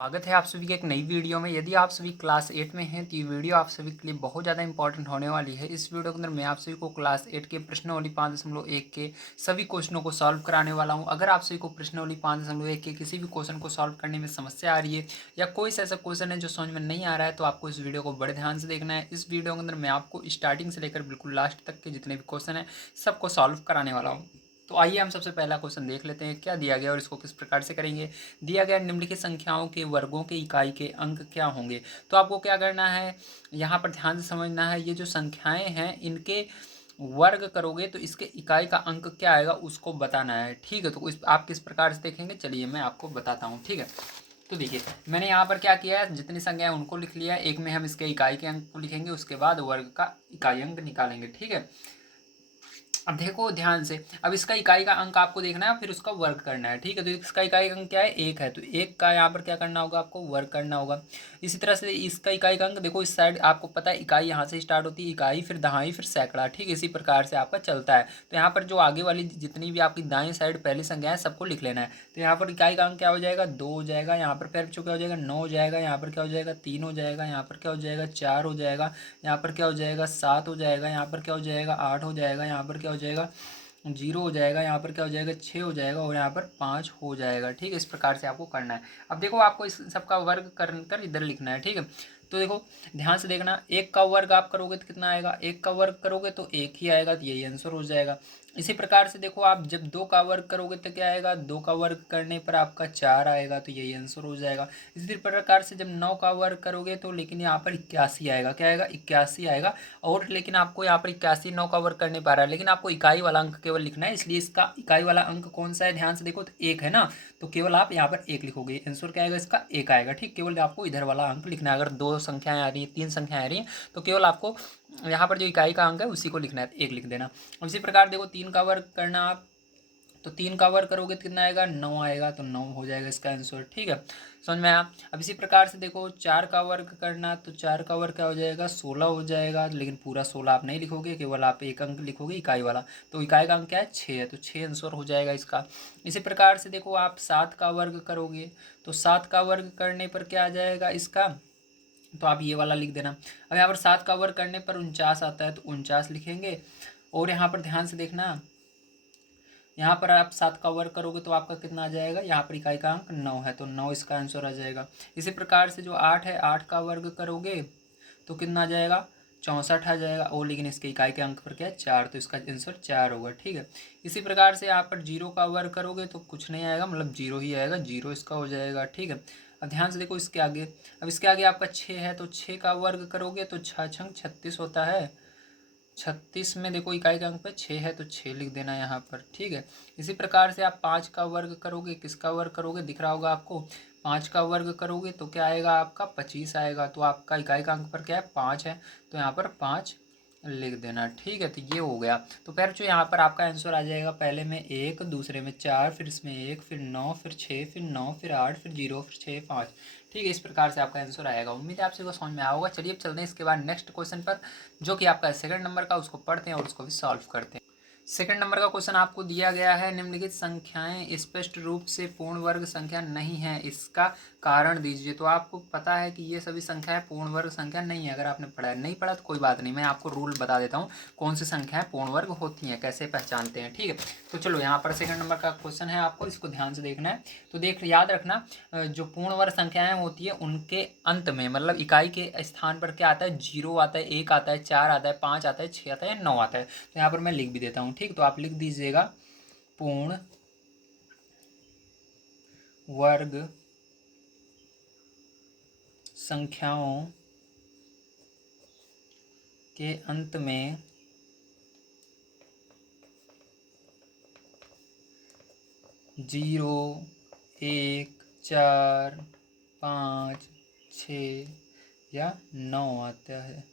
स्वागत है आप सभी के एक नई वीडियो में। यदि आप सभी क्लास 8 में हैं तो ये वीडियो आप सभी के लिए बहुत ज़्यादा इंपॉर्टेंट होने वाली है। इस वीडियो के अंदर मैं आप सभी को क्लास 8 के प्रश्नावली 5.1 के सभी क्वेश्चनों को सॉल्व कराने वाला हूं। अगर आप सभी को प्रश्नावली 5.1 के किसी भी क्वेश्चन को सॉल्व करने में समस्या आ रही है या कोई सा ऐसा क्वेश्चन है जो समझ में नहीं आ रहा है तो आपको इस वीडियो को बड़े ध्यान से देखना है। इस वीडियो के अंदर मैं आपको स्टार्टिंग से लेकर बिल्कुल लास्ट तक के जितने भी क्वेश्चन है सबको सॉल्व कराने वाला हूँ। तो आइए हम सबसे पहला क्वेश्चन देख लेते हैं क्या दिया गया और इसको किस प्रकार से करेंगे। दिया गया निम्नलिखित संख्याओं के वर्गों के इकाई के अंक क्या होंगे। तो आपको क्या करना है, यहाँ पर ध्यान से समझना है। ये जो संख्याएं हैं इनके वर्ग करोगे तो इसके इकाई का अंक क्या आएगा उसको बताना है। ठीक है, तो आप किस प्रकार से देखेंगे चलिए मैं आपको बताता हूँ। ठीक है, तो देखिए मैंने यहाँ पर क्या किया है, जितनी संख्या है उनको लिख लिया है। एक में हम इसके इकाई के अंक को लिखेंगे, उसके बाद वर्ग का इकाई अंक निकालेंगे। ठीक है, अब देखो ध्यान से, अब इसका इकाई का अंक आपको देखना है फिर उसका वर्ग करना है। ठीक है, तो इसका इकाई का अंक क्या है, एक है, तो एक का यहाँ पर क्या करना होगा, आपको वर्ग करना होगा। इसी तरह से इसका इकाई का अंक देखो, इस साइड आपको पता है इकाई यहाँ से स्टार्ट होती है, इकाई फिर दहाई फिर सैकड़ा। ठीक है, इसी प्रकार से आपका चलता है। तो यहाँ पर जो आगे वाली जितनी भी आपकी दाएं साइड पहली संख्या है सबको लिख लेना है। तो यहाँ पर इकाई का अंक क्या हो जाएगा, 2 हो जाएगा। यहाँ पर फिर क्या हो जाएगा, 9 हो जाएगा। यहाँ पर क्या हो जाएगा, 3 हो जाएगा। यहाँ पर क्या हो जाएगा, 4 हो जाएगा। यहाँ पर क्या हो जाएगा, 7 हो जाएगा। यहाँ पर क्या हो जाएगा, 8 हो जाएगा। यहाँ पर क्या हो जाएगा, 0 हो जाएगा। यहाँ पर क्या हो जाएगा, 6 हो जाएगा। और यहाँ पर 5 हो जाएगा। ठीक है, इस प्रकार से आपको करना है। अब देखो आपको इस सबका वर्ग कर इधर लिखना है। ठीक है, तो देखो ध्यान से देखना, एक का वर्ग आप करोगे तो कितना आएगा, एक का वर्ग करोगे तो एक ही आएगा, तो यही आंसर हो जाएगा। इसी प्रकार से देखो आप जब 2 का वर्ग करोगे तो क्या आएगा, 2 का वर्ग करने पर आपका 4 आएगा, तो यही आंसर हो जाएगा। इसी प्रकार से जब 9 का वर्ग करोगे तो लेकिन यहाँ पर 81 आएगा, क्या आएगा, 81 आएगा। और लेकिन आपको यहाँ पर 81 9 का वर्ग करने पा रहा है, लेकिन आपको इकाई वाला अंक केवल लिखना है, इसलिए इसका इकाई वाला अंक कौन सा है, ध्यान से देखो तो एक है ना, तो केवल आप यहाँ पर एक लिखोगे, आंसर क्या आएगा इसका, एक आएगा। ठीक, केवल आपको इधर वाला अंक लिखना है। अगर दो संख्याएं आ रही हैं, तीन संख्याएं आ रही हैं, तो केवल आपको यहाँ पर जो इकाई का अंक है उसी को लिखना है, एक लिख देना। इसी प्रकार देखो 3 का वर्ग करना आप, तो 3 का वर्ग करोगे तो कितना आएगा, 9 आएगा, तो 9 हो जाएगा इसका आंसर। ठीक है, समझ में आया। अब इसी प्रकार से देखो 4 का वर्ग करना, तो 4 का वर्ग क्या हो जाएगा, 16 हो जाएगा। लेकिन पूरा 16 आप नहीं लिखोगे, केवल आप एक अंक लिखोगे इकाई वाला, तो इकाई का अंक क्या है, 6 है, तो 6 आंसर हो जाएगा इसका। इसी प्रकार से देखो आप 7 का वर्ग करोगे, तो 7 का वर्ग करने पर क्या आ जाएगा इसका, तो आप ये वाला लिख देना। अब यहाँ पर 7 का वर्ग करने पर 49 आता है, तो 49 लिखेंगे। और यहाँ पर ध्यान से देखना, यहाँ पर आप 7 का वर्ग करोगे तो आपका कितना आ जाएगा, यहाँ पर इकाई का अंक 9 है, तो 9 इसका आंसर आ जाएगा। इसी प्रकार से जो 8 है, 8 का वर्ग करोगे तो कितना आ जाएगा, 64 आ जाएगा। और लेकिन इसके इकाई के अंक पर क्या है, 4, तो इसका आंसर 4 होगा। ठीक है, इसी प्रकार से यहाँ पर 0 का वर्ग करोगे तो कुछ नहीं आएगा, मतलब 0 ही आएगा, 0 इसका हो जाएगा। ठीक है, अब ध्यान से देखो इसके आगे, अब इसके आगे आपका 6 है, तो 6 का वर्ग करोगे तो 6 छंग 36 होता है। 36 में देखो इकाई का अंक पे 6 है, तो 6 लिख देना यहाँ पर। ठीक है, इसी प्रकार से आप 5 का वर्ग करोगे, किसका वर्ग करोगे, दिख रहा होगा आपको, 5 का वर्ग करोगे तो क्या आएगा आपका, 25 आएगा। तो आपका इकाई का अंक पर क्या है, 5 है, तो यहाँ पर 5 लिख देना। ठीक है, तो ये हो गया। तो फिर जो यहाँ पर आपका आंसर आ जाएगा, पहले में 1, दूसरे में 4, फिर इसमें 1, फिर 9, फिर 6, फिर 9, फिर 8, फिर 0, फिर 6, 5। ठीक है, इस प्रकार से आपका आंसर आएगा। उम्मीद है आप सभी को समझ में आया होगा। चलिए अब चलते हैं इसके बाद नेक्स्ट क्वेश्चन पर, जो कि आपका सेकंड नंबर का, उसको पढ़ते हैं और उसको भी सॉल्व करते हैं। सेकंड नंबर का क्वेश्चन आपको दिया गया है, निम्नलिखित संख्याएं स्पष्ट रूप से पूर्ण वर्ग संख्या नहीं है, इसका कारण दीजिए। तो आपको पता है कि ये सभी संख्याएं पूर्ण वर्ग संख्या नहीं है। अगर आपने पढ़ा है, नहीं पढ़ा तो कोई बात नहीं, मैं आपको रूल बता देता हूँ कौन सी संख्याएं पूर्ण वर्ग होती हैं, कैसे पहचानते हैं। ठीक है, तो चलो यहाँ पर सेकंड नंबर का क्वेश्चन है, आपको इसको ध्यान से देखना है। तो देख याद रखना, जो पूर्ण वर्ग संख्याएं होती है उनके अंत में, मतलब इकाई के स्थान पर क्या आता है, 0 आता है, 1 आता है, 4 आता है, 5 आता है, 6 आता है या 9 आता है। तो यहाँ पर मैं लिख भी देता हूँ। ठीक, तो आप लिख दीजिएगा पूर्ण वर्ग संख्याओं के अंत में 0, 1, 4, 5, 6 या 9 आते हैं।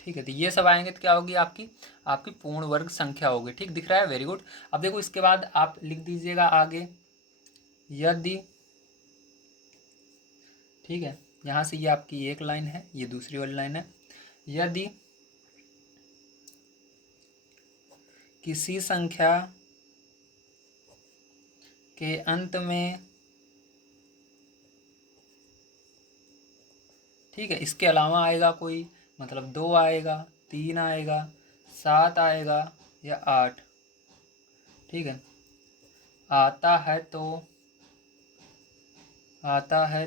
ठीक है, तो ये सब आएंगे तो क्या होगी, आपकी आपकी पूर्ण वर्ग संख्या होगी। ठीक, दिख रहा है, वेरी गुड। अब देखो इसके बाद आप लिख दीजिएगा आगे, यदि, ठीक है, यहाँ से ये आपकी एक लाइन है, ये दूसरी वाली लाइन है। यदि किसी संख्या के अंत में, ठीक है, इसके अलावा आएगा कोई, मतलब 2 आएगा, 3 आएगा, 7 आएगा या 8, ठीक है, आता है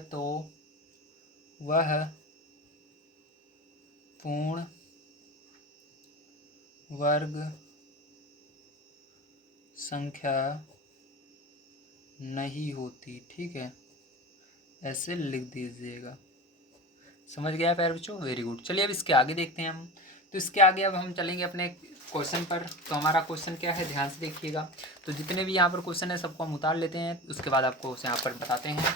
तो वह पूर्ण वर्ग संख्या नहीं होती, ठीक है, ऐसे लिख दीजिएगा। समझ गया प्यारे बच्चों, वेरी गुड। चलिए अब इसके आगे देखते हैं हम। तो इसके आगे अब हम चलेंगे अपने क्वेश्चन पर। तो हमारा क्वेश्चन क्या है, ध्यान से देखिएगा। तो जितने भी यहाँ पर क्वेश्चन है सबको हम उतार लेते हैं, उसके बाद आपको यहाँ पर बताते हैं।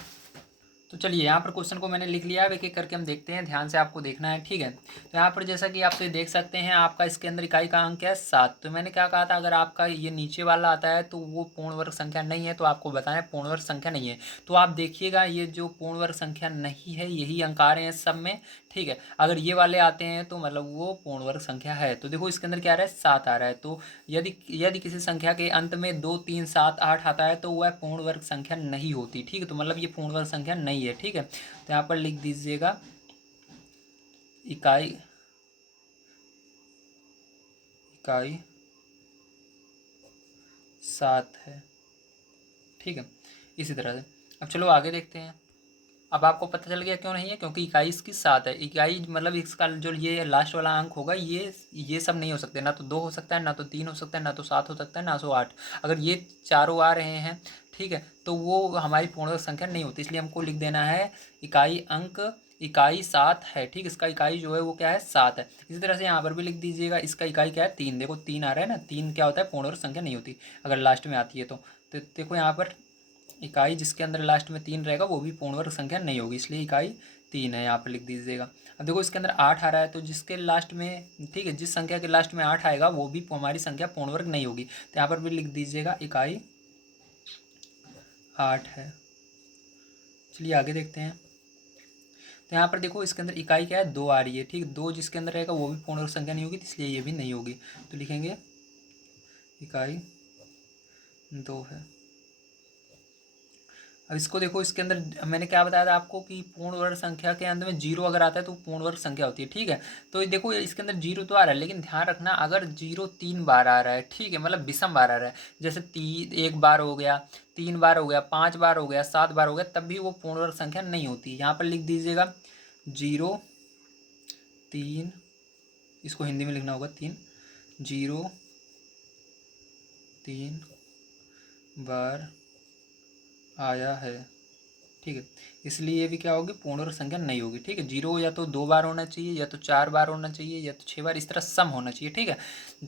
तो चलिए यहाँ पर क्वेश्चन को मैंने लिख लिया है, एक एक करके हम देखते हैं, ध्यान से आपको देखना है, ठीक है। तो यहाँ पर जैसा कि आप तो देख सकते हैं, आपका इसके अंदर इकाई का अंक है 7। तो मैंने क्या कहा था, अगर आपका ये नीचे वाला आता है तो वो पूर्ण वर्ग संख्या नहीं है, तो आपको बताएं पूर्ण वर्ग संख्या नहीं है। तो आप देखिएगा ये जो पूर्ण वर्ग संख्या नहीं है यही अंक आ रहे हैं सब में, ठीक है। अगर ये वाले आते हैं तो मतलब वो पूर्ण वर्ग संख्या है। तो देखो इसके अंदर क्या आ रहा है, 7 आ रहा है। तो यदि किसी संख्या के अंत में 2, 3, 7, 8 आता है तो वह पूर्ण वर्ग संख्या नहीं होती, ठीक है। तो मतलब ये पूर्ण वर्ग संख्या नहीं है, ठीक है। तो यहाँ पर लिख दीजिएगा इकाई 7 है, ठीक है। इसी तरह से अब चलो आगे देखते हैं। अब आपको पता चल गया क्यों नहीं है, क्योंकि इकाई इसकी 7 है। इकाई मतलब इसका जो ये लास्ट वाला अंक होगा ये सब नहीं हो सकते, ना तो 2 हो सकता है, ना तो 3 हो सकता है, ना तो 7 हो सकता है, ना तो 8। अगर ये चारों आ रहे हैं, ठीक है, तो वो हमारी पूर्ण संख्या नहीं होती। इसलिए हमको लिख देना है इकाई 7 है, ठीक। इसका इकाई जो है वो क्या है, 7 है। इसी तरह से यहाँ पर भी लिख दीजिएगा, इसका इकाई क्या है, 3। देखो 3 आ रहा है ना, 3 क्या होता है, पूर्ण संख्या नहीं होती अगर लास्ट में आती है तो देखो यहाँ पर इकाई जिसके अंदर लास्ट में 3 रहेगा वो भी पूर्ण वर्ग संख्या नहीं होगी, इसलिए इकाई 3 है, यहाँ पर लिख दीजिएगा। अब देखो इसके अंदर 8 आ रहा है, तो जिसके लास्ट में, ठीक है, जिस संख्या के लास्ट में 8 आएगा वो भी हमारी संख्या पूर्ण वर्ग नहीं होगी। तो यहाँ पर भी लिख दीजिएगा इकाई 8 है। चलिए आगे देखते हैं। तो यहाँ पर देखो इसके अंदर इकाई क्या है, 2 आ रही है, ठीक। 2 जिसके अंदर रहेगा वो भी पूर्ण वर्ग संख्या नहीं होगी, इसलिए ये भी नहीं होगी। तो लिखेंगे इकाई 2 है। अब इसको देखो, इसके अंदर मैंने क्या बताया था आपको कि पूर्ण वर्ग संख्या के अंत में 0 अगर आता है तो पूर्ण वर्ग संख्या होती है, ठीक है। तो देखो इसके अंदर 0 तो आ रहा है, लेकिन ध्यान रखना अगर 0 3 बार आ रहा है, ठीक है, मतलब विषम बार आ रहा है, जैसे 1 बार हो गया, 3 बार हो गया, 5 बार हो गया, 7 बार हो गया, तब भी वो पूर्ण वर्ग संख्या नहीं होती। यहाँ पर लिख दीजिएगा 0 3, इसको हिंदी में लिखना होगा 3, 0 3 बार आया है, ठीक है, इसलिए ये भी क्या होगी, पूर्ण वर्ग संख्या नहीं होगी, ठीक है। 0 या तो 2 बार होना चाहिए, या तो 4 बार होना चाहिए, या तो 6 बार, इस तरह सम होना चाहिए, ठीक है,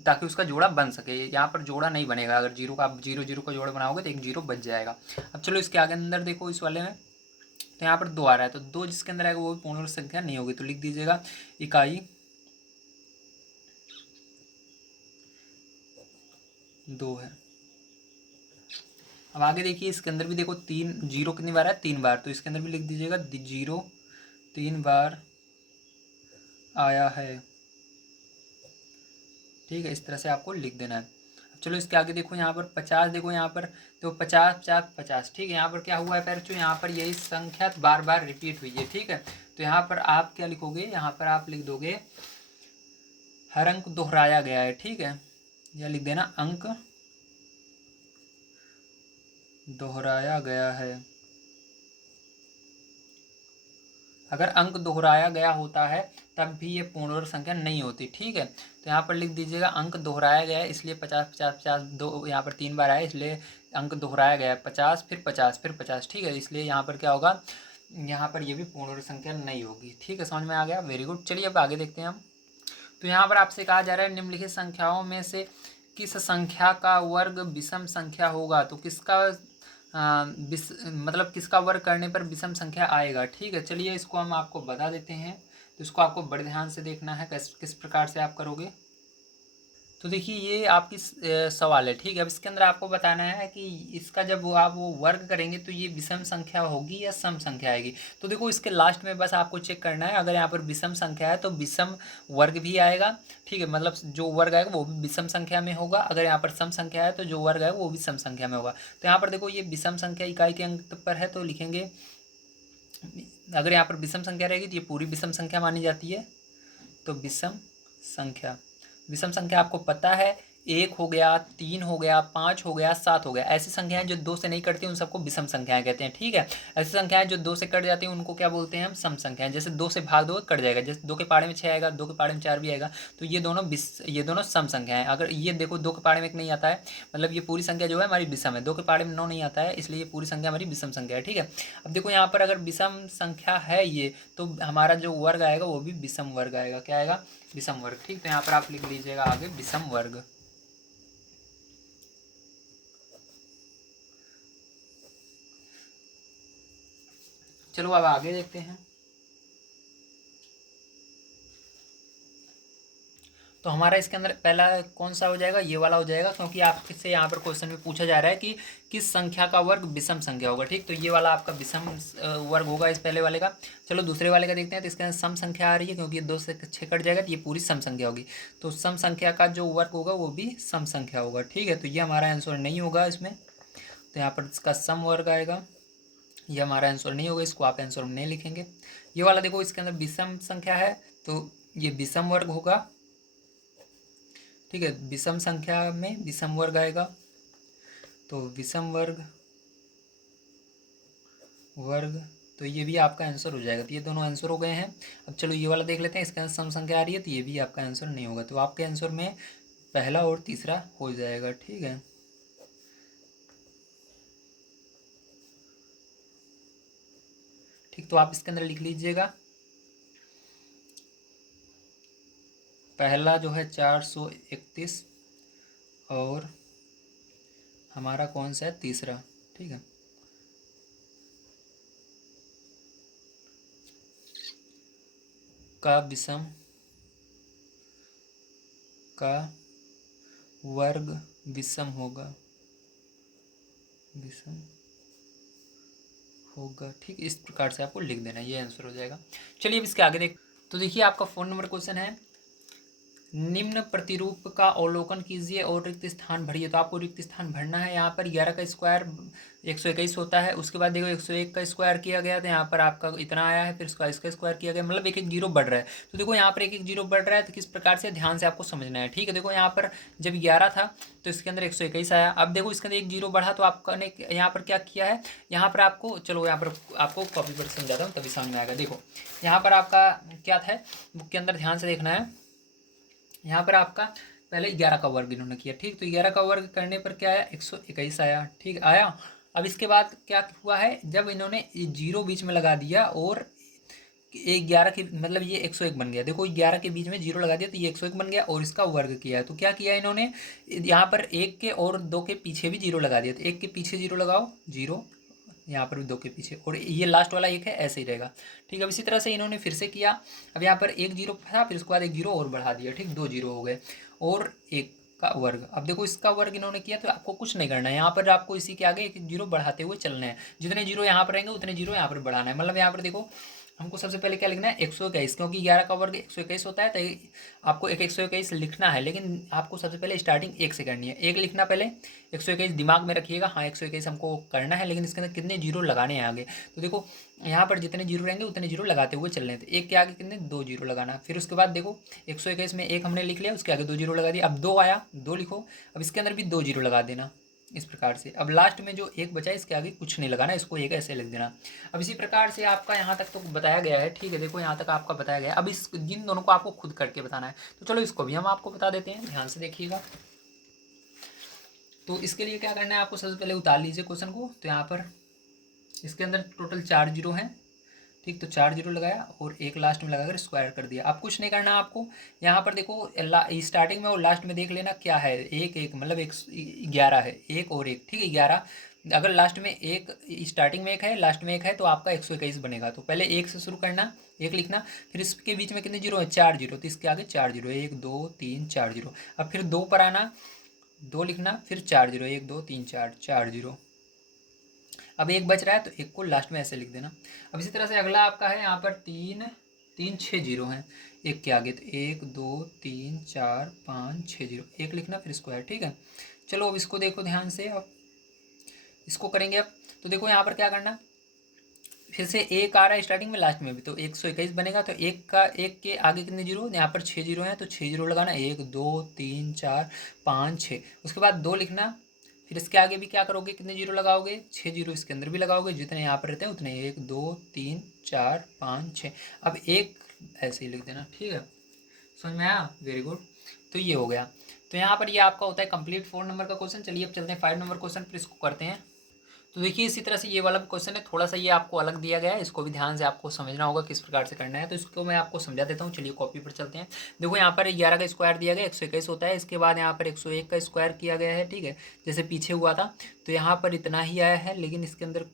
ताकि उसका जोड़ा बन सके। यहाँ पर जोड़ा नहीं बनेगा, अगर 0 का आप 0 0 का जोड़ा बनाओगे तो एक 0 बच जाएगा। अब चलो इसके आगे अंदर देखो इस वाले में, तो यहाँ पर 2 आ रहा है, तो 2 जिसके अंदर आएगा वो भी पूर्ण वर्ग संख्या नहीं होगी। तो लिख दीजिएगा इकाई 2 है। अब आगे देखिए इसके अंदर भी देखो 3 0 कितनी बार है, 3 बार। तो इसके अंदर भी लिख दीजिएगा 0 3 बार आया है, ठीक है। इस तरह से आपको लिख देना है। अब चलो इसके आगे देखो, यहाँ पर 50, देखो यहाँ पर तो 50 50 50, ठीक है। यहाँ पर क्या हुआ है पैर, यहाँ पर यही संख्या बार बार रिपीट हुई है, ठीक है। तो यहाँ पर आप क्या लिखोगे, यहाँ पर आप लिख दोगे हर अंक दोहराया गया है, ठीक है, या लिख देना अंक दोहराया गया है। अगर अंक दोहराया गया होता है तब भी ये पूर्ण वर्ग संख्या नहीं होती, ठीक है। तो यहाँ पर लिख दीजिएगा अंक दोहराया गया है, इसलिए 50 50 50 दो यहाँ पर 3 बार आया, इसलिए अंक दोहराया गया है, 50 फिर 50 फिर 50, ठीक है। इसलिए यहाँ पर क्या होगा, यहाँ पर ये भी पूर्ण वर्ग संख्या नहीं होगी, ठीक है। समझ में आ गया, वेरी गुड। चलिए अब आगे देखते हैं हम। तो यहाँ पर आपसे कहा जा रहा है निम्नलिखित संख्याओं में से किस संख्या का वर्ग विषम संख्या होगा। तो किसका मतलब किसका वर्ग करने पर विषम संख्या आएगा, ठीक है। चलिए इसको हम आपको बता देते हैं। तो इसको आपको बड़े ध्यान से देखना है, किस प्रकार से आप करोगे। तो देखिए ये आपकी सवाल है, ठीक है। अब इसके अंदर आपको बताना है कि इसका जब आप वो वर्ग करेंगे तो ये विषम संख्या होगी या सम संख्या आएगी। तो देखो इसके लास्ट में बस आपको चेक करना है, अगर यहाँ पर विषम संख्या है तो विषम वर्ग भी आएगा, ठीक है, मतलब जो वर्ग आएगा वो भी विषम संख्या में होगा। अगर यहाँ पर सम संख्या है तो जो वर्ग आएगा वो भी सम संख्या में होगा। तो यहाँ पर देखो ये विषम संख्या इकाई के अंक पर है तो लिखेंगे, अगर यहाँ पर विषम संख्या रहेगी तो ये पूरी विषम संख्या मानी जाती है। तो विषम संख्या, विषम संख्या आपको पता है 1 हो गया, 3 हो गया, 5 हो गया, 7 हो गया, ऐसी संख्याएं जो 2 से नहीं कटती उन सबको विषम संख्याएं कहते हैं, ठीक है। ऐसी संख्याएं जो 2 से कट जाती हैं उनको क्या बोलते हैं हम, सम संख्याएं। जैसे 2 से भाग दो कट जाएगा, जैसे 2 के पाड़े में 6 आएगा, 2 के पाड़े में 4 भी आएगा, तो ये दोनों सम संख्याएं। अगर ये देखो 2 के पाड़े में 1 नहीं आता है, मतलब ये पूरी संख्या जो है हमारी विषम है। 2 के पाड़े में 9 नहीं आता है, इसलिए ये पूरी संख्या हमारी विषम संख्या है, ठीक है। अब देखो यहाँ पर अगर विषम संख्या है ये, तो हमारा जो वर्ग आएगा वो भी विषम वर्ग आएगा। क्या आएगा, विषम वर्ग, ठीक। तो यहाँ पर आप लिख लीजिएगा आगे विषम वर्ग। चलो अब आगे देखते हैं। तो हमारा इसके अंदर पहला कौन सा हो जाएगा, ये वाला हो जाएगा, क्योंकि आपसे यहाँ पर क्वेश्चन में पूछा जा रहा है कि किस संख्या का वर्ग विषम संख्या होगा, ठीक। तो ये वाला आपका विषम वर्ग होगा इस पहले वाले का। चलो दूसरे वाले का देखते हैं। तो इसके अंदर सम संख्या आ रही है, क्योंकि ये 2 से 6 कट जाएगा तो ये पूरी सम संख्या होगी। तो सम संख्या का जो वर्ग होगा वो भी सम संख्या होगा, ठीक है। तो ये हमारा आंसर नहीं होगा इसमें, तो यहाँ पर इसका सम वर्ग आएगा। ये हमारा आंसर नहीं होगा, इसको आप आंसर में नहीं लिखेंगे। ये वाला देखो इसके अंदर विषम संख्या है तो ये विषम वर्ग होगा, ठीक है। विषम संख्या में विषम वर्ग आएगा, तो विषम वर्ग वर्ग, तो ये भी आपका आंसर हो जाएगा। तो ये दोनों आंसर हो गए हैं। अब चलो ये वाला देख लेते हैं, इसके अंदर सम संख्या आ रही है तो ये भी आपका आंसर नहीं होगा। तो आपके आंसर में पहला और तीसरा हो जाएगा, ठीक है। ठीक, तो आप इसके अंदर लिख लीजिएगा, पहला जो है 431 और हमारा कौन सा है, तीसरा, ठीक है। का विषम का वर्ग विषम होगा, विषम होगा, ठीक। इस प्रकार से आपको लिख देना है, ये आंसर हो जाएगा। चलिए अब इसके आगे देख। तो देखिए आपका फोन नंबर क्वेश्चन है, निम्न प्रतिरूप का अवलोकन कीजिए और रिक्त स्थान भरिए। तो आपको रिक्त स्थान भरना है। यहाँ पर 11 का स्क्वायर 121 होता है। उसके बाद देखो 101 का स्क्वायर किया गया, तो यहाँ पर आपका इतना आया है, फिर इसका स्क्वायर किया गया, मतलब एक एक जीरो बढ़ रहा है। तो देखो यहाँ पर एक एक जीरो बढ़ रहा है, तो किस प्रकार से, ध्यान से आपको समझना है, ठीक है। देखो यहाँ पर जब 11 था तो इसके अंदर 121 आया। अब देखो इसके अंदर एक जीरो बढ़ा, तो आपका ने यहाँ पर क्या किया है, यहाँ पर आपको, चलो यहाँ पर आपको कॉपी पर समझाता हूँ तभी समझ में आएगा। देखो यहाँ पर आपका क्या था, बुक के अंदर ध्यान से देखना है। यहाँ पर आपका पहले 11 का वर्ग इन्होंने किया, ठीक। तो 11 का वर्ग करने पर क्या आया, 121 आया, ठीक आया। अब इसके बाद क्या हुआ है, जब इन्होंने जीरो बीच में लगा दिया और 11 के, मतलब ये 101 बन गया। देखो 11 के बीच में जीरो लगा दिया तो ये 101 बन गया और इसका वर्ग किया। तो क्या किया इन्होंने, यहाँ पर 1 के और 2 के पीछे भी जीरो लगा दिया। तो 1 के पीछे जीरो लगाओ, जीरो, यहाँ पर भी 2 के पीछे, और ये लास्ट वाला 1 है, ऐसे ही रहेगा, ठीक है। अब इसी तरह से इन्होंने फिर से किया। अब यहाँ पर एक जीरो था, फिर उसके बाद एक जीरो और बढ़ा दिया, ठीक, 2 जीरो हो गए और 1 का वर्ग। अब देखो इसका वर्ग इन्होंने किया, तो आपको कुछ नहीं करना है, यहाँ पर आपको इसी के आगे एक एक जीरो बढ़ाते हुए चलना है। जितने जीरो यहाँ पर रहेंगे उतने जीरो यहाँ पर बढ़ाना है। मतलब यहाँ पर देखो हमको सबसे पहले क्या लिखना है, 121, क्योंकि 11 का वर्ग 121 होता है, तो आपको 121 लिखना है। लेकिन आपको सबसे पहले स्टार्टिंग 1 से करनी है, 1 लिखना पहले, 121 दिमाग में रखिएगा, हाँ 121 हमको करना है। लेकिन इसके अंदर कितने जीरो लगाने हैं आगे, तो देखो यहाँ पर जितने जीरो रहेंगे उतने जीरो लगाते हुए चलने हैं। तो 1 के आगे कितने, 2 जीरो लगाना। फिर उसके बाद देखो 121 में 1 हमने लिख लिया, उसके आगे 2 जीरो लगा दिया। अब 2 आया, 2 लिखो, अब इसके अंदर भी 2 जीरो लगा देना, इस प्रकार से। अब लास्ट में जो 1 बचा है इसके आगे कुछ नहीं लगाना, इसको 1 ऐसे लिख देना। अब इसी प्रकार से आपका यहाँ तक तो बताया गया है, ठीक है। देखो यहाँ तक आपका बताया गया है। अब इस जिन दोनों को आपको खुद करके बताना है, तो चलो इसको भी हम आपको बता देते हैं, ध्यान से देखिएगा। तो इसके लिए क्या करना है, आपको सबसे पहले उतार लीजिए क्वेश्चन को। तो यहाँ पर इसके अंदर टोटल 4 जीरो हैं, ठीक। तो 4 जीरो लगाया और 1 लास्ट में लगाकर स्क्वायर कर दिया। अब कुछ नहीं करना आपको। यहाँ पर देखो स्टार्टिंग में और लास्ट में देख लेना क्या है, 1 1, मतलब 11 है, 1 और 1, ठीक है। 11 अगर लास्ट में एक, स्टार्टिंग में एक है, लास्ट में एक है, तो आपका 121 बनेगा। तो पहले एक से शुरू करना, एक लिखना, फिर इसके बीच में कितने जीरो है, 4 जीरो, तो इसके आगे 4 जीरो, 1 2 3 4 जीरो। अब फिर 2 पर आना, 2 लिखना, फिर 4 जीरो, 1 2 3 4, 4 जीरो। अब एक बच रहा है तो एक को लास्ट में ऐसे लिख देना। अब इसी तरह से अगला आपका है, यहाँ पर 3 3 6 जीरो हैं एक के आगे, तो 1 2 3 4 5 6 जीरो, एक लिखना फिर स्क्वायर, ठीक है। चलो अब इसको देखो ध्यान से, अब इसको करेंगे। अब तो देखो यहाँ पर क्या करना, फिर से एक आ रहा है स्टार्टिंग में, लास्ट में भी, तो 121 बनेगा। तो एक के आगे कितने जीरो, यहाँ पर 6 जीरो हैं, तो 6 जीरो लगाना, 1 2 3 4 5 6। उसके बाद 2 लिखना, फिर इसके आगे भी क्या करोगे, कितने जीरो लगाओगे, 6 जीरो इसके अंदर भी लगाओगे, जितने यहाँ पर रहते हैं उतने, 1 2 3 4 5 6। अब एक ऐसे ही लिख देना, ठीक है। समझ में आया, वेरी गुड। तो ये हो गया। तो यहाँ पर ये आपका होता है कंप्लीट 4 नंबर का क्वेश्चन। चलिए अब चलते हैं 5 नंबर क्वेश्चन पर, इसको करते हैं। तो देखिए इसी तरह से ये वाला भी क्वेश्चन है, थोड़ा सा ये आपको अलग दिया गया है, इसको भी ध्यान से आपको समझना होगा किस प्रकार से करना है। तो इसको मैं आपको समझा देता हूँ। चलिए कॉपी पर चलते हैं। देखो यहाँ पर 11 का स्क्वायर दिया गया, 121 होता है। इसके बाद यहाँ पर 101 का स्क्वायर किया गया है, ठीक है, जैसे पीछे हुआ था। तो यहाँ पर इतना ही आया है, लेकिन इसके अंदर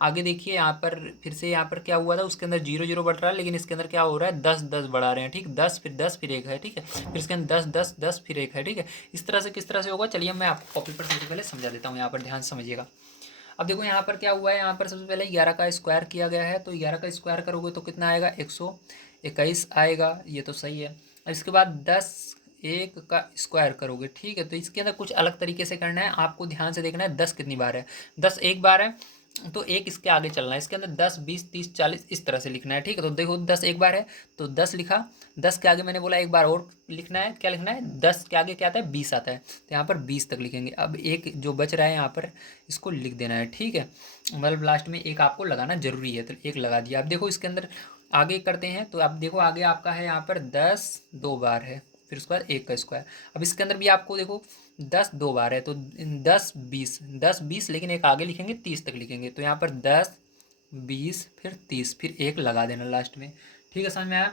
आगे देखिए, यहाँ पर फिर से यहाँ पर क्या हुआ था, उसके अंदर जीरो जीरो बढ़ रहा है, लेकिन इसके अंदर क्या हो रहा है, 10 10 बढ़ा रहे हैं, ठीक, 10 फिर एक है, ठीक है, फिर इसके अंदर 10 10 10 फिर एक है, ठीक है। इस तरह से किस तरह से होगा, चलिए मैं आपको कॉपी पर सबसे पहले समझा देता हूँ, यहाँ पर ध्यान से समझिएगा। अब देखो यहाँ पर क्या हुआ है, यहाँ पर सबसे पहले 11 का स्क्वायर किया गया है, तो 11 का स्क्वायर करोगे तो कितना आएगा, 121 आएगा, ये तो सही है। अब इसके बाद 10 एक का स्क्वायर करोगे, ठीक है। तो इसके अंदर कुछ अलग तरीके से करना है, आपको ध्यान से देखना है 10 कितनी बार है, 10 एक बार है, तो एक इसके आगे चलना है, इसके अंदर 10 20 30 40 इस तरह से लिखना है, ठीक है। तो देखो 10 एक बार है, तो 10 लिखा, 10 के आगे मैंने बोला एक बार और लिखना है, क्या लिखना है, 10 के आगे क्या आता है, 20 आता है, तो यहाँ पर 20 तक लिखेंगे। अब एक जो बच रहा है यहाँ पर, इसको लिख देना है, ठीक है। मतलब लास्ट में एक आपको लगाना जरूरी है, तो एक लगा दिया। अब देखो इसके अंदर आगे करते हैं, तो अब देखो आगे आपका है यहाँ पर 10 दो बार है, फिर उसके बाद एक का स्क्वायर। अब इसके अंदर भी आपको देखो 10 दो बार है, तो 10 20 लेकिन एक आगे लिखेंगे 30 तक लिखेंगे, तो यहाँ पर 10 20 फिर 30 फिर एक लगा देना लास्ट में, ठीक है, समझ में आया।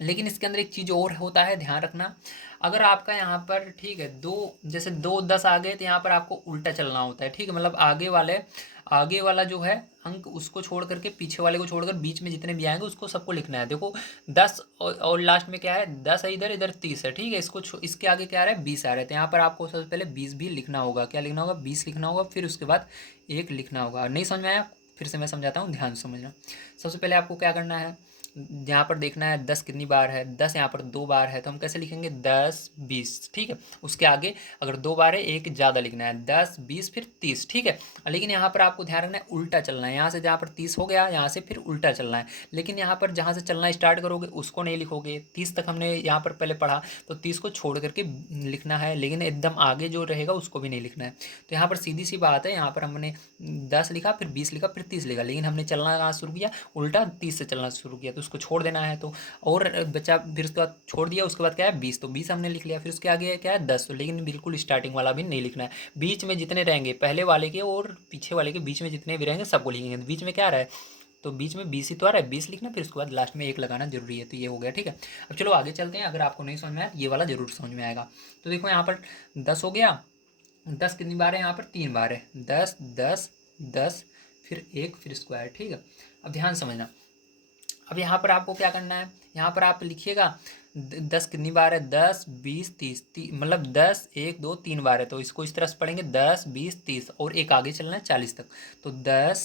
लेकिन इसके अंदर एक चीज़ और होता है, ध्यान रखना। अगर आपका यहाँ पर, ठीक है, दो जैसे 2 10 आ गए, तो यहाँ पर आपको उल्टा चलना होता है, ठीक है। मतलब आगे वाला जो है अंक, उसको छोड़ करके, पीछे वाले को छोड़कर बीच में जितने भी आएंगे उसको सबको लिखना है। देखो 10 और लास्ट में क्या है, 10 है इधर, इधर 30 है, ठीक है। इसके आगे क्या आ रहा है, 20 आ रहा है, तो यहाँ पर आपको सबसे पहले 20 भी लिखना होगा। क्या लिखना होगा, 20 लिखना होगा, फिर उसके बाद एक लिखना होगा। नहीं समझ में आया, फिर से मैं समझाता हूँ, ध्यान से समझना। सबसे पहले आपको क्या करना है, यहाँ पर देखना है 10 कितनी बार है, 10 यहाँ पर 2 बार है, तो हम कैसे लिखेंगे, 10 20, ठीक है। उसके आगे अगर 2 बार है, एक ज़्यादा लिखना है, 10 20 फिर 30, ठीक है। लेकिन यहाँ पर आपको ध्यान रखना है, उल्टा चलना है, यहाँ से जहाँ पर 30 हो गया, यहाँ से फिर उल्टा चलना है। लेकिन यहाँ पर जहाँ से चलना स्टार्ट करोगे उसको नहीं लिखोगे, 30 तक हमने यहाँ पर पहले पढ़ा, तो 30 को छोड़ करके लिखना है, लेकिन एकदम आगे जो रहेगा उसको भी नहीं लिखना है। तो यहाँ पर सीधी सी बात है, यहाँ पर हमने 10 लिखा, फिर 20 लिखा, फिर 30 लिखा, लेकिन हमने चलना कहाँ शुरू किया, उल्टा 30 से चलना शुरू किया, तो उसको छोड़ देना है। तो और बच्चा फिर उसके बाद छोड़ दिया, उसके बाद क्या है 20, तो 20 हमने लिख लिया, फिर उसके आगे क्या है 10, तो लेकिन बिल्कुल स्टार्टिंग वाला भी नहीं लिखना है। बीच में जितने रहेंगे, पहले वाले के और पीछे वाले के बीच में जितने भी रहेंगे सबको लिखेंगे। तो बीच में क्या आ रहा है, तो बीच में 20 ही तो आ रहा है, 20 लिखना, फिर उसके बाद लास्ट में एक लगाना जरूरी है। तो ये हो गया, ठीक है। अब चलो आगे चलते हैं। अगर आपको नहीं समझ में आया, ये वाला जरूर समझ में आएगा। तो देखो यहाँ पर 10 हो गया, 10 कितनी बार है, यहाँ पर 3 बार है, 10 10 10 फिर एक फिर स्क्वायर, ठीक है। अब ध्यान समझना। अब यहाँ पर आपको क्या करना है, यहाँ पर आप लिखिएगा 10 कितनी बार है, 10 20 30, मतलब 10 1 2 3 बार है, तो इसको इस तरह से पढ़ेंगे 10 20 30 और एक आगे चलना है 40 तक, तो 10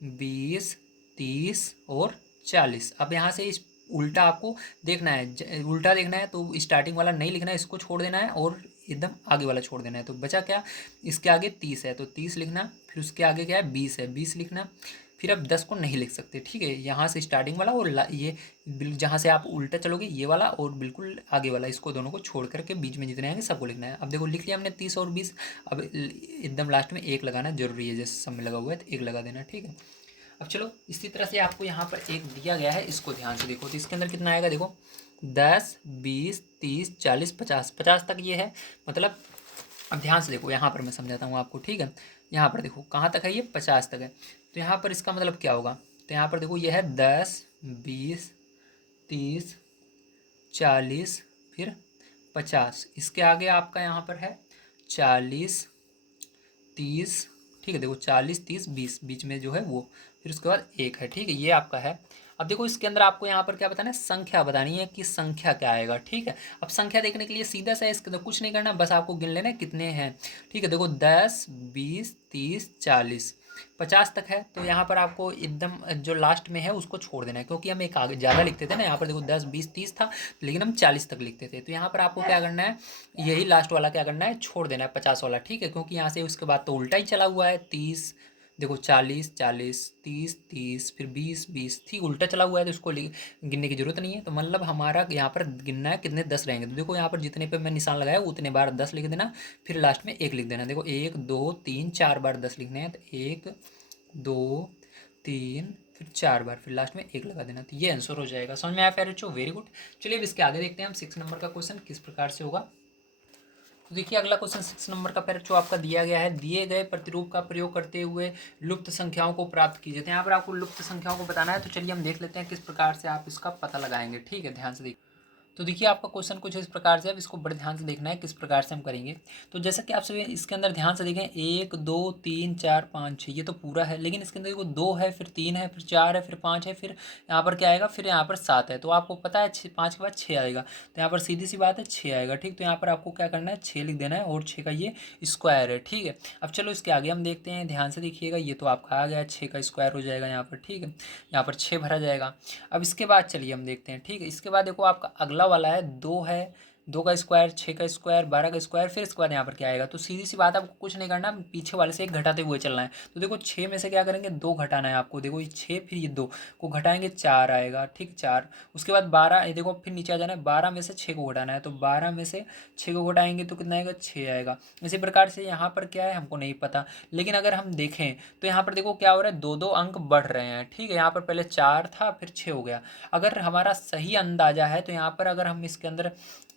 20 30 और 40। अब यहाँ से इस उल्टा आपको देखना है, उल्टा देखना है, तो स्टार्टिंग वाला नहीं लिखना है, इसको छोड़ देना है और एकदम आगे वाला छोड़ देना है। तो बचा क्या, इसके आगे 30 है, तो 30 लिखना, फिर उसके आगे क्या है 20 है, 20 लिखना, फिर अब 10 को नहीं लिख सकते, ठीक है। यहाँ से स्टार्टिंग वाला और ये जहाँ से आप उल्टा चलोगे ये वाला और बिल्कुल आगे वाला, इसको दोनों को छोड़ करके बीच में जितने आएंगे सबको लिखना है। अब देखो लिख लिया हमने 30 और 20। अब एकदम लास्ट में एक लगाना जरूरी है, जैसे सब में लगा हुआ है तो एक लगा देना, ठीक है। अब चलो इसी तरह से आपको यहाँ पर एक दिया गया है, इसको ध्यान से देखो, तो इसके अंदर कितना आएगा, देखो 10 20 30 40 50, 50 तक ये है, मतलब अब ध्यान से देखो, यहाँ पर मैं समझाता हूँ आपको, ठीक है। यहाँ पर देखो कहाँ तक है, ये 50 तक है, तो यहाँ पर इसका मतलब क्या होगा, तो यहाँ पर देखो ये है 10 20 30 40 फिर 50, इसके आगे आपका यहाँ पर है 40 30, ठीक है। देखो 40 30 20 बीच में जो है वो, फिर उसके बाद 1 है, ठीक है, ये आपका है। अब देखो इसके अंदर आपको यहाँ पर क्या बताना है, संख्या बतानी है कि संख्या क्या आएगा, ठीक है। अब संख्या देखने के लिए सीधा सा है, इसके अंदर कुछ नहीं करना, बस आपको गिन लेना है कितने हैं, ठीक है। देखो 10 20 30 40 50 तक है, तो यहाँ पर आपको एकदम जो लास्ट में है उसको छोड़ देना है, क्योंकि हम एक आगे ज़्यादा लिखते थे ना, यहाँ पर देखो 10 20 30 था, लेकिन हम 40 तक लिखते थे, तो यहाँ पर आपको क्या करना है, यही लास्ट वाला क्या करना है, छोड़ देना है 50 वाला, ठीक है। क्योंकि यहाँ से उसके बाद तो उल्टा ही चला हुआ है, 30 देखो 40 40 30 30 फिर 20 20, ठीक उल्टा चला हुआ है, तो उसको गिनने की जरूरत नहीं है। तो मतलब हमारा यहाँ पर गिनना है कितने 10 रहेंगे, तो देखो यहाँ पर जितने पे मैं निशान लगाया उतने बार 10 लिख देना, फिर लास्ट में 1 लिख देना। देखो 1 2 3 4 बार 10 लिखने हैं, तो 1 2 3 फिर 4 बार, फिर लास्ट में 1 लगा देना, तो ये आंसर हो जाएगा। समझ में आया प्यारे बच्चों, वेरी गुड। चलिए अब इसके आगे देखते हैं हम 6 नंबर का क्वेश्चन किस प्रकार से होगा। तो देखिए अगला क्वेश्चन 6 नंबर का पैर जो आपका दिया गया है, दिए गए प्रतिरूप का प्रयोग करते हुए लुप्त संख्याओं को प्राप्त कीजिए। तो यहाँ पर आपको लुप्त संख्याओं को बताना है, तो चलिए हम देख लेते हैं किस प्रकार से आप इसका पता लगाएंगे, ठीक है, ध्यान से देखिए। तो देखिए आपका क्वेश्चन कुछ इस प्रकार से, अब इसको बड़े ध्यान से देखना है किस प्रकार से हम करेंगे। तो जैसा कि आप सभी इसके अंदर ध्यान से देखें, 1 2 3 4 5 6 ये तो पूरा है, लेकिन इसके अंदर देखो 2 है, फिर 3 है, फिर 4 है, फिर 5 है, फिर यहाँ पर क्या आएगा, फिर यहाँ पर 7 है। तो आपको पता है 5 के बाद 6 आएगा, तो यहाँ पर सीधी सी बात है 6 आएगा, ठीक। तो यहाँ पर आपको क्या करना है, 6 लिख देना है, और 6 का ये स्क्वायर है, ठीक है। अब चलो इसके आगे हम देखते हैं, ध्यान से देखिएगा, ये तो आपका आ गया 6 का स्क्वायर हो जाएगा यहाँ पर, ठीक है, यहाँ पर 6 भरा जाएगा। अब इसके बाद चलिए हम देखते हैं, ठीक है। इसके बाद देखो आपका अगला वाला है 2 है, 2 का स्क्वायर, 6 का स्क्वायर, 12 का स्क्वायर, फिर इसके बाद यहाँ पर क्या आएगा। तो सीधी सी बात है, आपको कुछ नहीं करना, पीछे वाले से एक घटाते हुए चलना है। तो देखो 6 में से क्या करेंगे, 2 घटाना है आपको, देखो ये 6 फिर ये 2 को घटाएंगे 4 आएगा, ठीक 4। उसके बाद 12, ये देखो फिर नीचे आ जाना है, 12 में से 6 को घटाना है, तो 12 में से 6 को घटाएंगे तो कितना आएगा, 6 आएगा। इसी प्रकार से यहाँ पर क्या है हमको नहीं पता, लेकिन अगर हम देखें तो यहाँ पर देखो क्या हो रहा है, 2 2 अंक बढ़ रहे हैं, ठीक है। यहाँ पर पहले 4 था, फिर 6 हो गया। अगर हमारा सही अंदाजा है तो यहाँ पर अगर हम इसके अंदर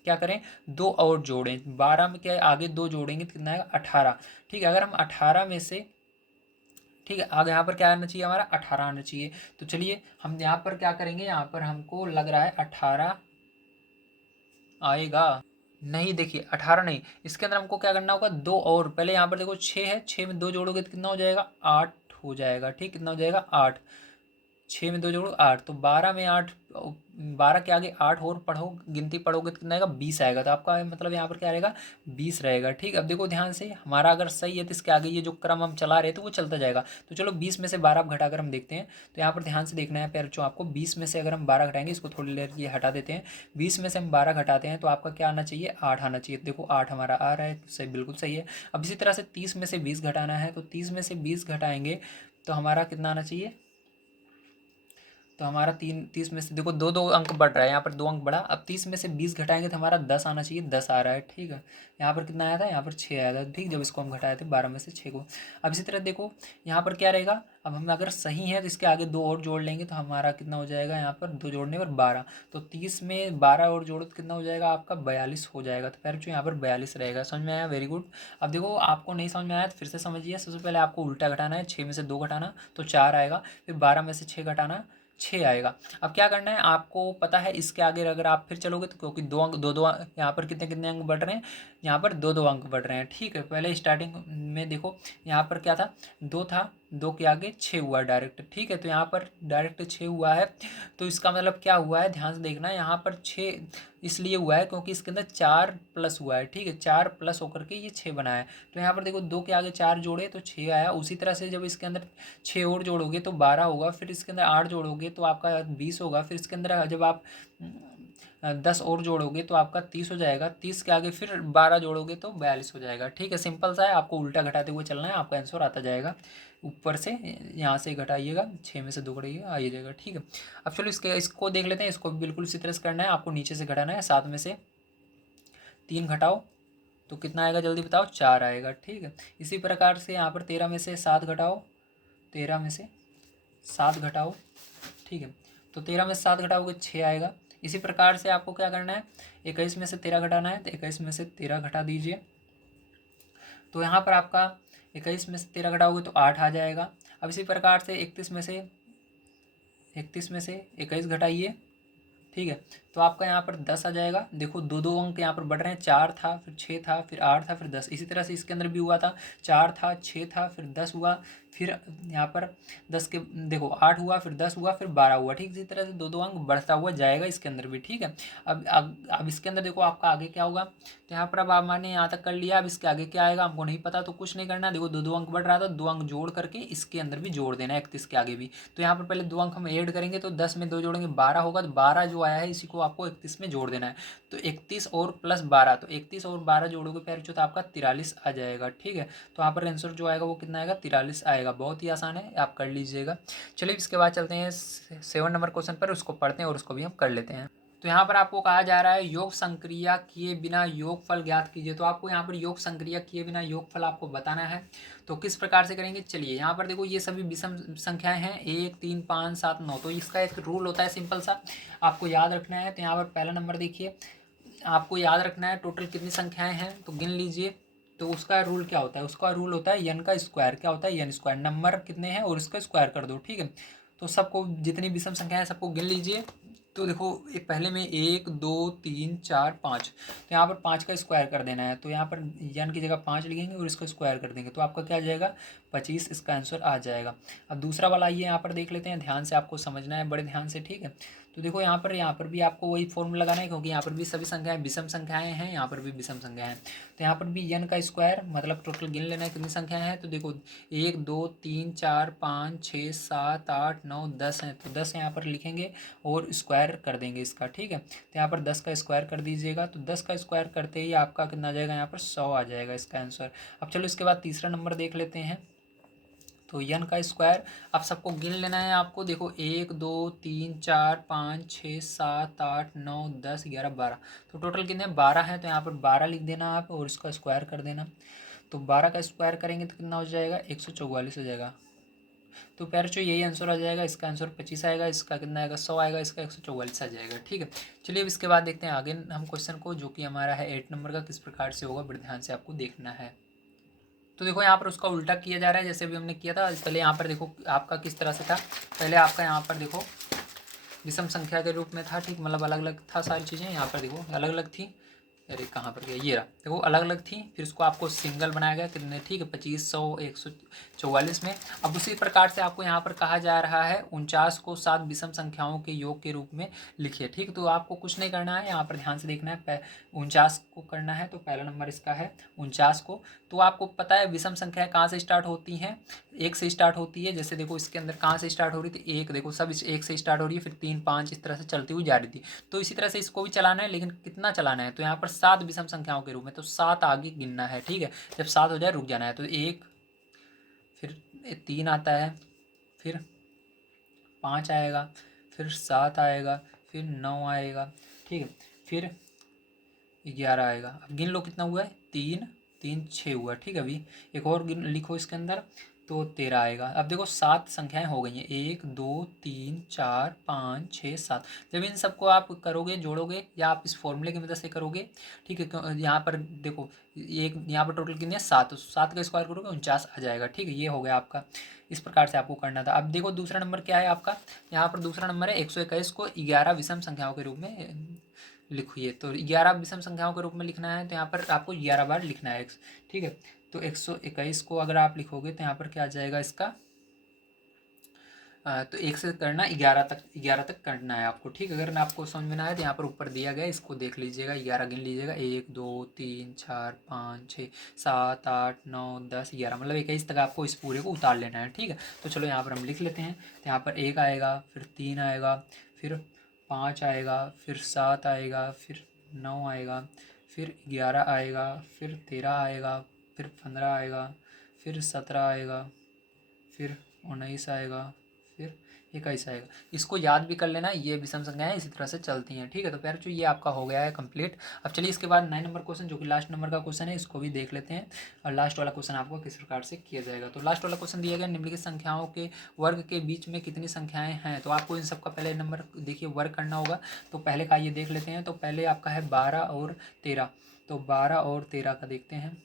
क्या करें, 2 और जोड़ें, 12 में क्या आगे 2 जोड़ेंगे तो कितना आएगा, 18, ठीक है। अगर हम 18 में से, ठीक है, आगे यहाँ पर क्या आना चाहिए, हमारा 18 आना चाहिए। तो चलिए हम यहाँ पर क्या करेंगे, यहाँ पर हमको लग रहा है 18 आएगा, नहीं देखिए 18 नहीं, इसके अंदर हमको क्या करना होगा, 2 और, पहले यहाँ पर देखो 6 है, 6 में 2 जोड़ोगे तो कितना हो जाएगा, 8 हो जाएगा, ठीक, कितना हो जाएगा, 8। 6 में 2 जोड़ो 8, तो 12 में 8, 12 के आगे 8 और पढ़ो, गिनती पढ़ोगे तो कितना आएगा, 20 आएगा। तो आपका मतलब यहाँ पर क्या रहेगा, 20 रहेगा, ठीक। अब देखो ध्यान से, हमारा अगर सही है तो इसके आगे ये जो क्रम हम चला रहे हैं तो वो चलता जाएगा। तो चलो 20 में से 12 घटाकर हम देखते हैं। तो यहाँ पर ध्यान से देखना है प्यारे बच्चों, आपको 20 में से अगर हम 12 घटाएंगे, इसको थोड़ी देर ये हटा देते हैं, 20 में से हम 12 घटाते हैं तो आपका क्या आना चाहिए, 8 आना चाहिए। देखो 8 हमारा आ रहा है, सही, बिल्कुल सही है। अब इसी तरह से 30 में से 20 घटाना है, तो 30 में से 20 घटाएंगे तो हमारा कितना आना चाहिए, तो हमारा 30 में से देखो 2 2 अंक बढ़ रहा है, यहाँ पर 2 अंक बढ़ा। अब 30 में से 20 घटाएंगे तो हमारा 10 आना चाहिए, 10 आ रहा है, ठीक है। यहाँ पर कितना आया था, यहाँ पर 6 आया था, ठीक, जब इसको हम घटाए थे 12 में से 6 को। अब इसी तरह देखो यहाँ पर क्या रहेगा, अब हम अगर सही है तो इसके आगे 2 और जोड़ लेंगे तो हमारा कितना हो जाएगा, यहाँ पर 2 जोड़ने पर 12, तो 30 में 12 और जोड़ो तो कितना हो जाएगा, आपका 42 हो जाएगा। तो फिर जो यहाँ पर 42 रहेगा। समझ में आया, वेरी गुड। अब देखो आपको नहीं समझ में आया तो फिर से समझिए, सबसे पहले आपको उल्टा घटाना है, 6 में से 2 घटाना तो 4 आएगा, फिर 12 में से 6 घटाना 6 आएगा। अब क्या करना है, आपको पता है इसके आगे अगर आप फिर चलोगे तो, क्योंकि 2 अंक 2 2 यहाँ पर कितने कितने अंक बढ़ रहे हैं, यहाँ पर 2 2 अंक बढ़ रहे हैं, ठीक है। पहले स्टार्टिंग में देखो यहाँ पर क्या था, 2 था, 2 के आगे 6 हुआ डायरेक्ट, ठीक है। तो यहाँ पर डायरेक्ट 6 हुआ है, तो इसका मतलब क्या हुआ है, ध्यान से देखना है, यहाँ पर 6 इसलिए हुआ है क्योंकि इसके अंदर 4 प्लस हुआ है, ठीक है, 4 प्लस होकर के ये 6 बना है। तो यहाँ पर देखो 2 के आगे 4 जोड़े तो 6 आया। उसी तरह से जब इसके अंदर 6 और जोड़ोगे तो 12 होगा, फिर इसके अंदर 8 जोड़ोगे तो आपका 20 होगा, फिर इसके अंदर जब आप 10 और जोड़ोगे तो आपका 30 हो जाएगा, 30 के आगे फिर 12 जोड़ोगे तो 42 हो जाएगा, ठीक है। सिंपल सा है, आपको उल्टा घटाते हुए चलना है, आपका आंसर आता जाएगा। ऊपर से यहाँ से घटाइएगा, 6 में से 2 घटाइएगा, आ जाएगा, ठीक है। अब चलो इसको देख लेते हैं, इसको बिल्कुल इसी तरह से करना है, आपको नीचे से घटाना है, 7 में से 3 घटाओ तो कितना आएगा, जल्दी बताओ, 4 आएगा, ठीक है। इसी प्रकार से यहाँ पर 13 में से 7 घटाओ, 13 में से 7 घटाओ, ठीक है। तो 13 में से 7 घटाओगे 6 आएगा। इसी प्रकार से आपको क्या करना है, 21 में से 13 घटाना है, तो 21 में से 13 घटा दीजिए। तो यहाँ पर आपका 21 में से 13 घटाओगे तो 8 आ जाएगा। अब इसी प्रकार से 31 में से 21 घटाइए ठीक है। तो आपका यहाँ पर 10 आ जाएगा। देखो दो दो अंक यहाँ पर बढ़ रहे हैं, 4 था फिर 6 था फिर 8 था फिर 10। इसी तरह से इसके अंदर भी हुआ था, 4 था 6 था फिर 10 हुआ, फिर यहाँ पर 10 के देखो 8 हुआ फिर 10 हुआ फिर 12 हुआ। ठीक, इसी तरह से दो दो अंक बढ़ता हुआ जाएगा इसके अंदर भी। ठीक है। अब इसके अंदर देखो आपका आगे क्या होगा। तो यहाँ पर अब मैंने यहाँ तक कर लिया। अब इसके आगे क्या आएगा हमको नहीं पता, तो कुछ नहीं करना। देखो दो दो अंक बढ़ रहा था, 2 अंक जोड़ करके इसके अंदर भी जोड़ देना है 31 के आगे भी। तो यहाँ पर पहले 2 अंक हम ऐड करेंगे, तो 10 में 2 जोड़ेंगे 12 होगा। तो 12 जो आया है इसी को आपको 31 में जोड़ देना है। तो 31 और प्लस 12, तो 31 और 12 जोड़ोगे पैर जो, तो आपका 43 आ जाएगा। ठीक है। तो यहाँ पर आंसर जो आएगा वो कितना आएगा, 43 आएगा। बहुत ही आसान है, आप कर लीजिएगा। चलिए इसके बाद चलते हैं 7 नंबर क्वेश्चन पर, उसको पढ़ते हैं और उसको भी हम कर लेते हैं। तो यहाँ पर आपको कहा जा रहा है योग संक्रिया किए बिना योगफल ज्ञात कीजिए। तो आपको यहाँ पर योग संक्रिया किए बिना योगफल आपको बताना है। तो किस प्रकार से करेंगे, चलिए यहाँ पर देखो ये सभी विषम संख्याएं हैं, 1 3 5 7 9। तो इसका एक रूल होता है सिंपल सा, आपको याद रखना है। तो यहाँ पर पहला नंबर देखिए, आपको याद रखना है टोटल कितनी संख्याएं हैं, तो गिन लीजिए। तो उसका रूल क्या होता है, उसका रूल होता है एन का स्क्वायर। क्या होता है, एन स्क्वायर। नंबर कितने हैं और इसका स्क्वायर कर दो। ठीक है। तो सबको जितनी विषम संख्या है सबको गिन लीजिए। तो देखो एक पहले में 1 2 3 4 5, तो यहाँ पर 5 का स्क्वायर कर देना है। तो यहाँ पर एन की जगह 5 लिखेंगे और इसका स्क्वायर कर देंगे, तो आपका क्या आ जाएगा, 25। इसका आंसर आ जाएगा। अब दूसरा वाला आइए यहाँ पर देख लेते हैं, ध्यान से आपको समझना है, बड़े ध्यान से। ठीक है। तो देखो यहाँ पर भी आपको वही फॉर्मूला लगाना है, क्योंकि यहाँ पर भी सभी संख्याएं विषम संख्याएं हैं, यहाँ पर भी विषम संख्याएं हैं। तो यहाँ पर भी एन का स्क्वायर मतलब टोटल गिन लेना है कितनी संख्याएं हैं। तो देखो 1 2 3 4 5 6 7 8 9 10 हैं। तो 10 यहाँ पर लिखेंगे और स्क्वायर कर देंगे इसका। ठीक है। तो यहाँ पर 10 का स्क्वायर कर दीजिएगा। तो 10 का स्क्वायर करते ही आपका कितना आ जाएगा, यहाँ पर 100 आ जाएगा इसका आंसर। अब चलो इसके बाद तीसरा नंबर देख लेते हैं। तो एन का स्क्वायर अब सबको गिन लेना है आपको। देखो 1 2 3 4 5 6 7 8 9 10 11 12। तो टोटल कितने 12 हैं। तो यहाँ पर 12 लिख देना आप और इसका स्क्वायर कर देना। तो 12 का स्क्वायर करेंगे तो कितना हो जाएगा, 144 हो जाएगा। तो पैर जो यही आंसर आ जाएगा। इसका आंसर 25 आएगा, इसका कितना आएगा, 100 आएगा, इसका 144 आ जाएगा। ठीक है। चलिए अब इसके बाद देखते हैं आगे हम क्वेश्चन को, जो कि हमारा है 8 नंबर का, किस प्रकार से होगा, बड़े ध्यान से आपको देखना है। तो देखो यहाँ पर उसका उल्टा किया जा रहा है, जैसे भी हमने किया था। पहले यहाँ पर देखो आपका किस तरह से था, पहले आपका यहाँ पर देखो विषम संख्या के रूप में था। ठीक, मतलब अलग अलग था सारी चीज़ें। यहाँ पर देखो अलग अलग थी, अरे कहाँ पर गया, ये रहा। देखो अलग अलग थी, फिर उसको आपको सिंगल बनाया गया कितने, ठीक है, 25 100 144 में। अब उसी प्रकार से आपको यहाँ पर कहा जा रहा है 49 को 7 विषम संख्याओं के योग के रूप में लिखिए। ठीक, तो आपको कुछ नहीं करना है, यहाँ पर ध्यान से देखना है। 49 को करना है, तो पहला नंबर इसका है 49 को। तो आपको पता है विषम संख्याएं कहाँ से स्टार्ट होती हैं, 1 से स्टार्ट होती है। जैसे देखो इसके अंदर कहाँ से स्टार्ट हो रही थी, 1, देखो सब 1 से स्टार्ट हो रही है, फिर 3 5 इस तरह से चलती हुई जा रही थी। तो इसी तरह से इसको भी चलाना है, लेकिन कितना चलाना है, तो यहाँ पर 7 विषम संख्याओं के रूप में, तो 7 आगे गिनना है। ठीक है। जब 7 हो जाए रुक जाना है। तो 1, फिर 3 आता है, फिर 5 आएगा, फिर 7 आएगा, फिर 9 आएगा। ठीक है। फिर 11 आएगा। अब गिन लो कितना हुआ है, 3 3 6 हुआ। ठीक है। अभी एक और गिन लिखो इसके अंदर, तो 13 आएगा। अब देखो 7 संख्याएं हो गई हैं, 1 2 3 4 5 6 7। जब इन सबको आप करोगे, जोड़ोगे, या आप इस फॉर्मूले की मदद से करोगे, ठीक है, यहाँ पर देखो एक यहाँ पर टोटल कितने 7, तो 7 का स्क्वायर करोगे 49 आ जाएगा। ठीक है, ये हो गया आपका। इस प्रकार से आपको करना था। अब देखो दूसरा नंबर क्या है आपका, यहाँ पर दूसरा नंबर है 121 को 11 विषम संख्याओं के रूप में लिखिए। तो 11 विषम संख्याओं के रूप में लिखना है, तो यहाँ पर आपको 11 बार लिखना है। ठीक है। तो 121 को अगर आप लिखोगे तो यहाँ पर क्या आ जाएगा इसका, तो 1 से करना 11 तक करना है आपको। ठीक है। अगर आपको समझ में ना आए तो यहाँ पर ऊपर दिया गया है, इसको देख लीजिएगा। 11 गिन लीजिएगा, 1 2 3 4 5 6 7 8 9 10 11, मतलब 21 तक आपको इस पूरे को उतार लेना है। ठीक है। तो चलो यहाँ पर हम लिख लेते हैं। तो यहाँ पर 1 आएगा, फिर 3 आएगा, फिर 5 आएगा, फिर 7 आएगा, फिर 9 आएगा, फिर 11 आएगा, फिर 13 आएगा, फिर 15 आएगा, फिर 17 आएगा, फिर 19 आएगा, फिर 21 आएगा। इसको याद भी कर लेना, ये विषम संख्याएं इसी तरह से चलती हैं। ठीक है। तो प्यार जो ये आपका हो गया है कंप्लीट। अब चलिए इसके बाद 9 नंबर क्वेश्चन, जो कि लास्ट नंबर का क्वेश्चन है, इसको भी देख लेते हैं। और लास्ट वाला क्वेश्चन आपको किस प्रकार से किया जाएगा। तो लास्ट वाला क्वेश्चन दिया गया, निम्नलिखित संख्याओं के वर्ग के बीच में कितनी संख्याएं हैं। तो आपको इन सबका पहले नंबर देखिए वर्ग करना होगा। तो पहले का ये देख लेते हैं। तो पहले आपका है 12 और 13। तो 12 और 13 का देखते हैं।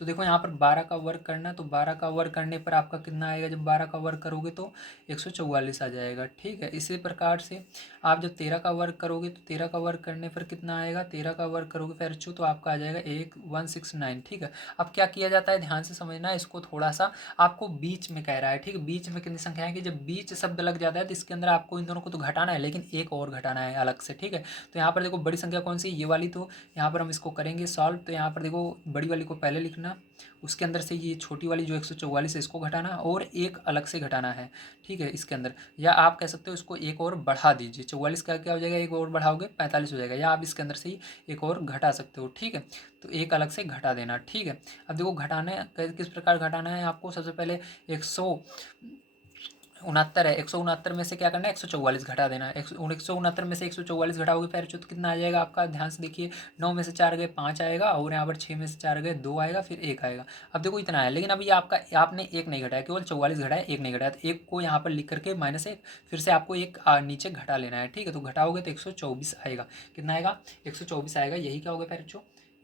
तो देखो यहाँ पर 12 का वर्ग करना है, तो 12 का वर्ग करने पर आपका कितना आएगा, जब 12 का वर्ग करोगे तो 144 आ जाएगा। ठीक है, इसी प्रकार से आप जब 13 का वर्ग करोगे तो 13 का वर्ग करने पर कितना आएगा, 13 का वर्ग करोगे फिर तो आपका आ जाएगा 169। ठीक है, अब क्या किया जाता है, ध्यान से समझना है इसको थोड़ा सा, आपको बीच में कह रहा है। ठीक है, बीच में कितनी संख्या है कि जब बीच शब्द लग जाता है तो इसके अंदर आपको इन दोनों को तो घटाना है, लेकिन एक और घटाना है अलग से। ठीक है, तो यहाँ पर देखो बड़ी संख्या कौन सी, ये वाली, तो यहाँ पर हम इसको करेंगे सॉल्व। तो यहाँ पर देखो बड़ी वाली को पहले लिखना, उसके अंदर से ये छोटी वाली जो 144 है इसको घटाना और एक अलग से घटाना है। ठीक है, इसके अंदर, या आप कह सकते हो इसको एक और बढ़ा दीजिए, 44 का क्या हो जाएगा, एक और बढ़ाओगे 45 हो जाएगा, या आप इसके अंदर से ही एक और घटा सकते हो। ठीक है, तो एक अलग से घटा देना। ठीक है, अब देखो घटाने किस प्रकार घटाना है आपको, सबसे पहले 169 है, 169 में से क्या करना है, 144 घटा देना है। 169 में से 144 घटाओगे फिर तो कितना आ जाएगा आपका, ध्यान से देखिए, 9 में से 4 गए 5 आएगा, और यहाँ पर 6 में से 4 गए 2 आएगा, फिर 1 आएगा। अब देखो इतना है, लेकिन अभी आपका आपने एक नहीं घटाया, केवल 44 घटाया, एक नहीं घटाया, तो एक को यहाँ पर लिख करके -1 फिर से आपको एक नीचे घटा लेना है। ठीक है, तो घटाओगे तो 124 आएगा, कितना आएगा, 124 आएगा। यही क्या होगा फिर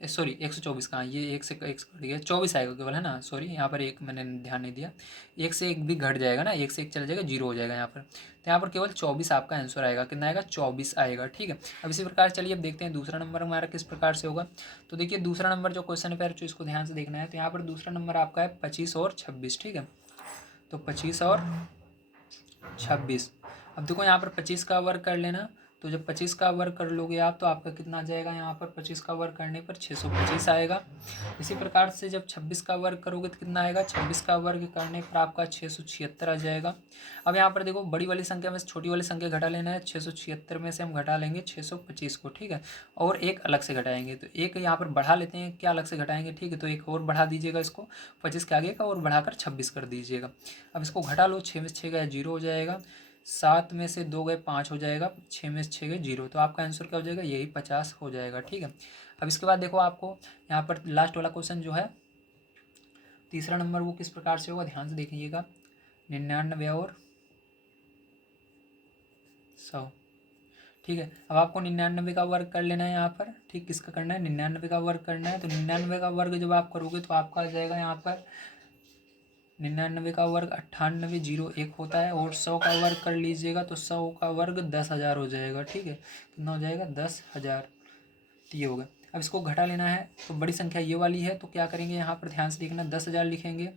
सॉरी 124 कहाँ, ये एक से एक घट गया, 24 आएगा केवल, है ना, सॉरी यहाँ पर एक मैंने ध्यान नहीं दिया, एक से एक भी घट जाएगा ना, एक से एक चला जाएगा, जीरो हो जाएगा यहाँ पर, तो यहाँ पर केवल 24 आपका आंसर आएगा, कितना आएगा, 24 आएगा। ठीक है, अब इसी प्रकार चलिए अब देखते हैं दूसरा नंबर हमारा किस प्रकार से होगा। तो देखिए दूसरा नंबर जो क्वेश्चन है फिर जो इसको ध्यान से देखना है, तो यहाँ पर दूसरा नंबर आपका है 25 और 26। ठीक है, तो 25 और 26, अब देखो यहाँ पर 25 का वर्ग कर लेना, तो जब 25 का वर्ग कर लोगे आप तो आपका कितना आ जाएगा, यहाँ पर 25 का वर्ग करने पर 625 आएगा। इसी प्रकार से जब 26 का वर्ग करोगे तो कितना आएगा, 26 का वर्ग करने पर आपका 676 आ जाएगा। अब यहाँ पर देखो बड़ी वाली संख्या में से छोटी वाली संख्या घटा लेना है, 676 में से हम घटा लेंगे 625 को। ठीक है, और एक अलग से घटाएंगे, तो एक यहाँ पर बढ़ा लेते हैं, क्या अलग से घटाएंगे। ठीक है, तो एक और बढ़ा दीजिएगा इसको, 25 के आगे का और बढ़ाकर 26 कर दीजिएगा। अब इसको घटा लो, 6 में से 6 गया 0 हो जाएगा, 7 में से 2 गए 5 हो जाएगा, 6 में से 6 गए 0, तो आपका आंसर क्या हो जाएगा, यही 50 हो जाएगा। ठीक है, अब इसके बाद देखो आपको यहाँ पर लास्ट वाला क्वेश्चन जो है तीसरा नंबर, वो किस प्रकार से होगा, ध्यान से देखिएगा, 99 और 100। ठीक है, अब आपको 99 का वर्ग कर लेना है यहाँ पर। ठीक, किसका करना है, 99 का वर्ग करना है, तो 99 का वर्ग जब आप करोगे तो आपका आ जाएगा यहाँ पर 99 का वर्ग 9801 होता है, और 100 का वर्ग कर लीजिएगा तो 100 का वर्ग 10,000 हो जाएगा। ठीक है, कितना हो जाएगा, 10,000, तो ये होगा। अब इसको घटा लेना है, तो बड़ी संख्या ये वाली है, तो क्या करेंगे यहाँ पर ध्यान से देखना, 10,000 लिखेंगे,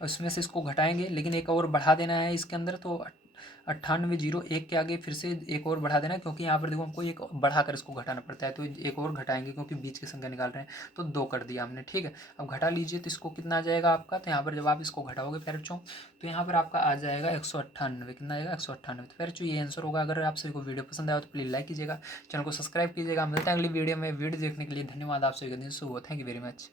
उसमें से इसको घटाएंगे, लेकिन एक और बढ़ा देना है इसके अंदर, तो 9801 के आगे फिर से एक और बढ़ा देना है, क्योंकि यहाँ पर देखो हमको एक बढ़ा कर इसको घटाना पड़ता है, तो एक और घटाएंगे क्योंकि बीच की संख्या निकाल रहे हैं, तो 2 कर दिया हमने। ठीक है, अब घटा लीजिए तो इसको कितना आ जाएगा आपका, तो यहाँ पर जब आप इसको घटाओगे फिर तो यहाँ पर आपका आ जाएगा 198, कितना आएगा 198, तो फिर ये आंसर होगा। अगर आप सभी को वीडियो पसंद आया तो प्लीज़ लाइक कीजिएगा, चैनल को सब्सक्राइब कीजिएगा। मिलते हैं अगली वीडियो में, वीडियो देखने के लिए धन्यवाद आप सभी का दिन शुभ हो, थैंक यू वेरी मच।